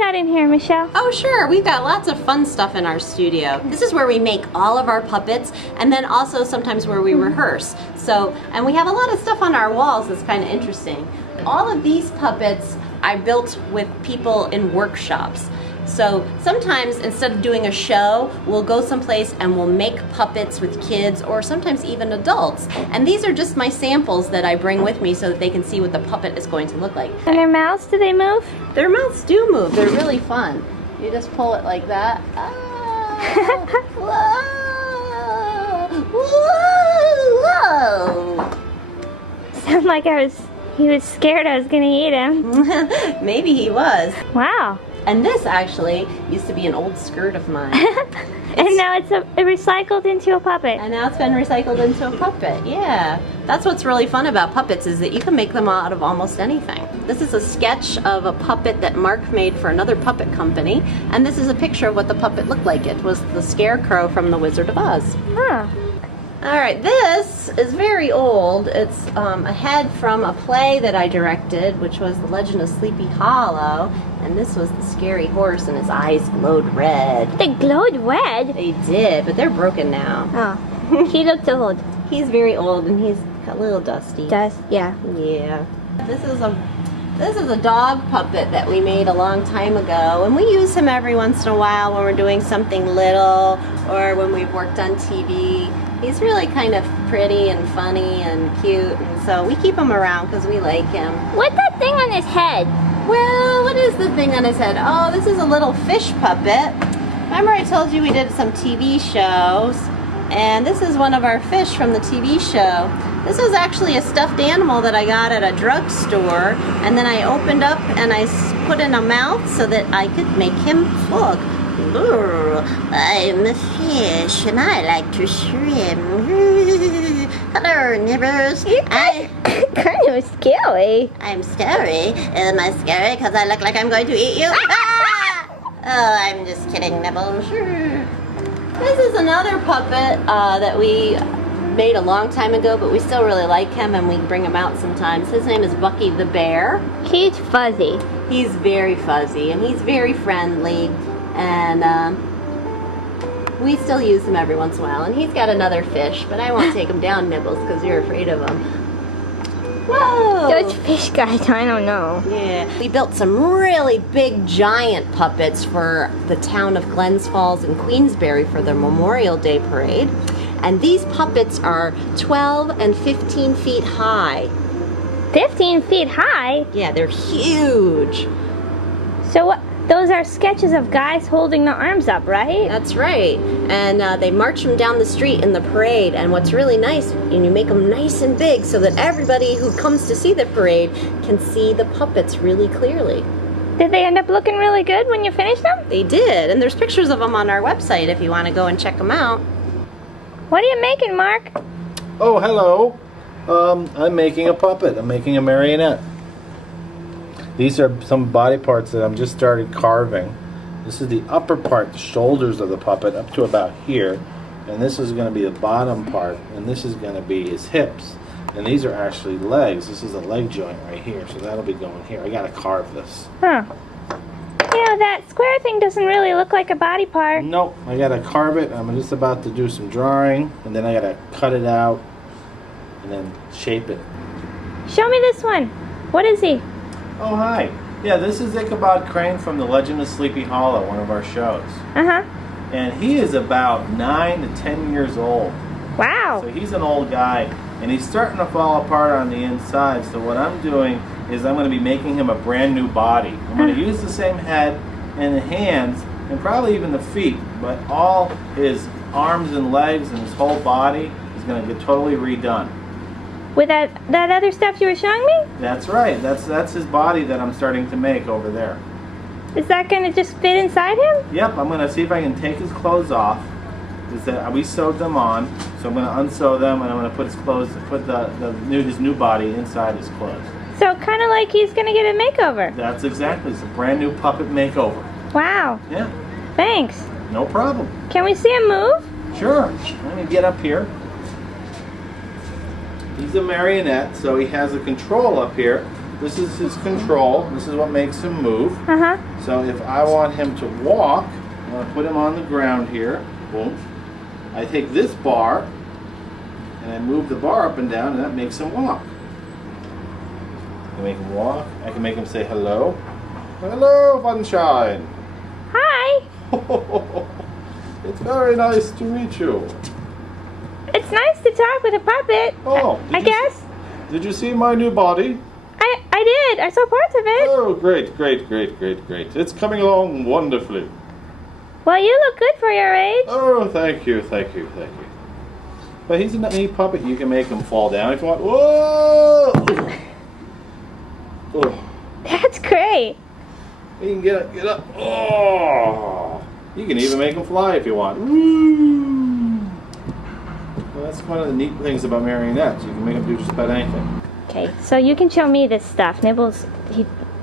got in here, Michelle? Oh sure, we've got lots of fun stuff in our studio. This is where we make all of our puppets, and then also sometimes where we rehearse. So, and we have a lot of stuff on our walls that's kind of interesting. All of these puppets I built with people in workshops. So sometimes instead of doing a show, we'll go someplace and we'll make puppets with kids or sometimes even adults. And these are just my samples that I bring with me so that they can see what the puppet is going to look like. And their mouths, do they move? Their mouths do move. They're really fun. You just pull it like that. Ah, whoa, whoa. Sound like he was scared I was gonna eat him. Maybe he was. Wow. And this actually used to be an old skirt of mine. And now it's recycled into a puppet. And now it's been recycled into a puppet, yeah. That's what's really fun about puppets, is that you can make them out of almost anything. This is a sketch of a puppet that Mark made for another puppet company, and this is a picture of what the puppet looked like. It was the Scarecrow from The Wizard of Oz. Huh. Alright, this is very old. It's a head from a play that I directed, which was The Legend of Sleepy Hollow, and this was the scary horse and his eyes glowed red. They glowed red? They did, but they're broken now. Oh. He looked old. He's very old and he's a little dusty. Yeah. Yeah. This is a dog puppet that we made a long time ago, and we use him every once in a while when we're doing something little or when we've worked on TV. He's really kind of pretty and funny and cute, and so we keep him around because we like him. What's that thing on his head? Well, what is the thing on his head? Oh, this is a little fish puppet. Remember I told you we did some TV shows, and this is one of our fish from the TV show. This was actually a stuffed animal that I got at a drugstore, and then I opened up and I put in a mouth so that I could make him look. I'm a fish and I like to swim. Hello, neighbors. Kind of scary. I'm scary. Am I scary because I look like I'm going to eat you? Ah! Oh, I'm just kidding, Nibbles. This is another puppet that we made a long time ago, but we still really like him and we bring him out sometimes. His name is Bucky the Bear. He's fuzzy. He's very fuzzy and he's very friendly. And we still use him every once in a while. And he's got another fish, but I won't take him down, Nibbles, because you're afraid of him. Whoa! Those fish guys, I don't know. Yeah. We built some really big, giant puppets for the town of Glens Falls and Queensbury for their Memorial Day parade. And these puppets are 12 and 15 feet high. 15 feet high? Yeah, they're huge. So what? Those are sketches of guys holding the arms up, right? That's right. And they march them down the street in the parade. And what's really nice, and you make them nice and big so that everybody who comes to see the parade can see the puppets really clearly. Did they end up looking really good when you finished them? They did. And there's pictures of them on our website if you want to go and check them out. What are you making, Mark? Oh, hello. I'm making a puppet. I'm making a marionette. These are some body parts that I'm just started carving. This is the upper part, the shoulders of the puppet up to about here. And this is going to be the bottom part. And this is going to be his hips. And these are actually legs. This is a leg joint right here. So that'll be going here. I got to carve this. Huh. Yeah, that square thing doesn't really look like a body part. Nope. I got to carve it. I'm just about to do some drawing. And then I got to cut it out. And then shape it. Show me this one. What is he? Oh, hi. Yeah, this is Ichabod Crane from The Legend of Sleepy Hollow, one of our shows. Uh-huh. And he is about 9 to 10 years old. Wow. So he's an old guy, and he's starting to fall apart on the inside. So what I'm doing is I'm going to be making him a brand new body. I'm going to use the same head and the hands, and probably even the feet, but all his arms and legs and his whole body is going to get totally redone. With that other stuff you were showing me? That's right. That's his body that I'm starting to make over there. Is that going to just fit inside him? Yep, I'm going to see if I can take his clothes off. We sewed them on, so I'm going to unsew them and I'm going to put his clothes, put his new body inside his clothes. So kind of like he's going to get a makeover. That's exactly. It's a brand new puppet makeover. Wow. Yeah. Thanks. No problem. Can we see him move? Sure. Let me get up here. He's a marionette, so he has a control up here This is his control. This is what makes him move. Uh-huh. So if I want him to walk, I'm going to put him on the ground here. Boom. I take this bar and I move the bar up and down, and that makes him walk. I can make him walk. I can make him say hello. Hello, Funshine. Hi. It's very nice to meet you. It's nice to talk with a puppet. Oh, I guess. Did you see my new body? I did. I saw parts of it. Oh, great, great, great, great, great. It's coming along wonderfully. Well, you look good for your age. Oh, thank you, thank you, thank you. But he's a neat puppet. You can make him fall down if you want. Whoa! Oh. That's great. You can get up, get up. Oh! You can even make him fly if you want. Woo! Well, that's one of the neat things about marionettes. You can make them do just about anything. Okay, so you can show me this stuff. Nibbles,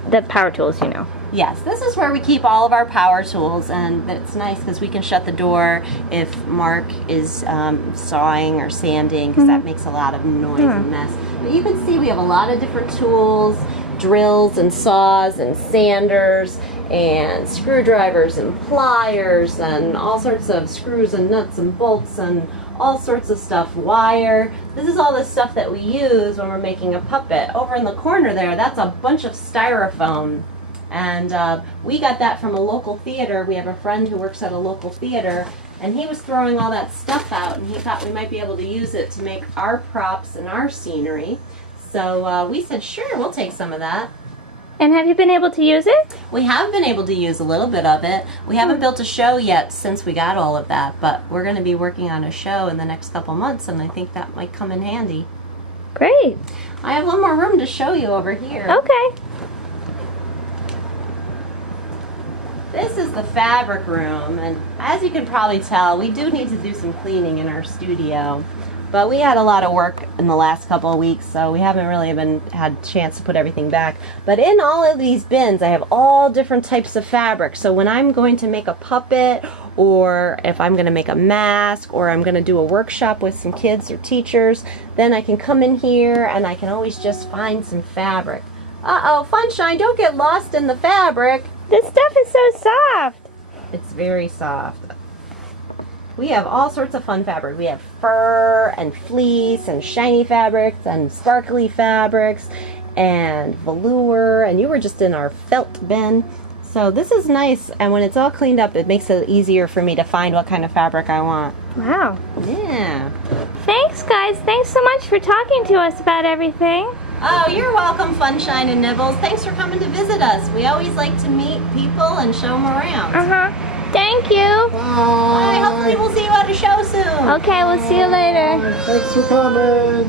the power tools, you know. Yes, this is where we keep all of our power tools, and it's nice because we can shut the door if Mark is sawing or sanding, because that makes a lot of noise and mess. But you can see we have a lot of different tools, drills and saws and sanders and screwdrivers and pliers and all sorts of screws and nuts and bolts and all sorts of stuff, wire. This is all the stuff that we use when we're making a puppet. Over in the corner there, that's a bunch of styrofoam. And we got that from a local theater. We have a friend who works at a local theater, and he was throwing all that stuff out, and he thought we might be able to use it to make our props and our scenery. So we said, sure, we'll take some of that. And have you been able to use it? We have been able to use a little bit of it. We haven't built a show yet since we got all of that, but we're going to be working on a show in the next couple months, and I think that might come in handy. Great. I have one more room to show you over here. Okay. This is the fabric room, and as you can probably tell, we do need to do some cleaning in our studio. But we had a lot of work in the last couple of weeks, so we haven't really had a chance to put everything back. But in all of these bins, I have all different types of fabric. So when I'm going to make a puppet, or if I'm going to make a mask, or I'm going to do a workshop with some kids or teachers, then I can come in here and I can always just find some fabric. Uh-oh, Funshine, don't get lost in the fabric. This stuff is so soft. It's very soft. We have all sorts of fun fabric. We have fur and fleece and shiny fabrics and sparkly fabrics and velour, and you were just in our felt bin. So this is nice, and when it's all cleaned up, it makes it easier for me to find what kind of fabric I want. Wow. Yeah. Thanks, guys. Thanks so much for talking to us about everything. Oh, you're welcome, Funshine and Nibbles. Thanks for coming to visit us. We always like to meet people and show them around. Uh-huh. Thank you. Bye. Hopefully we'll see you at a show soon. Okay, we'll see you later. Thanks for coming.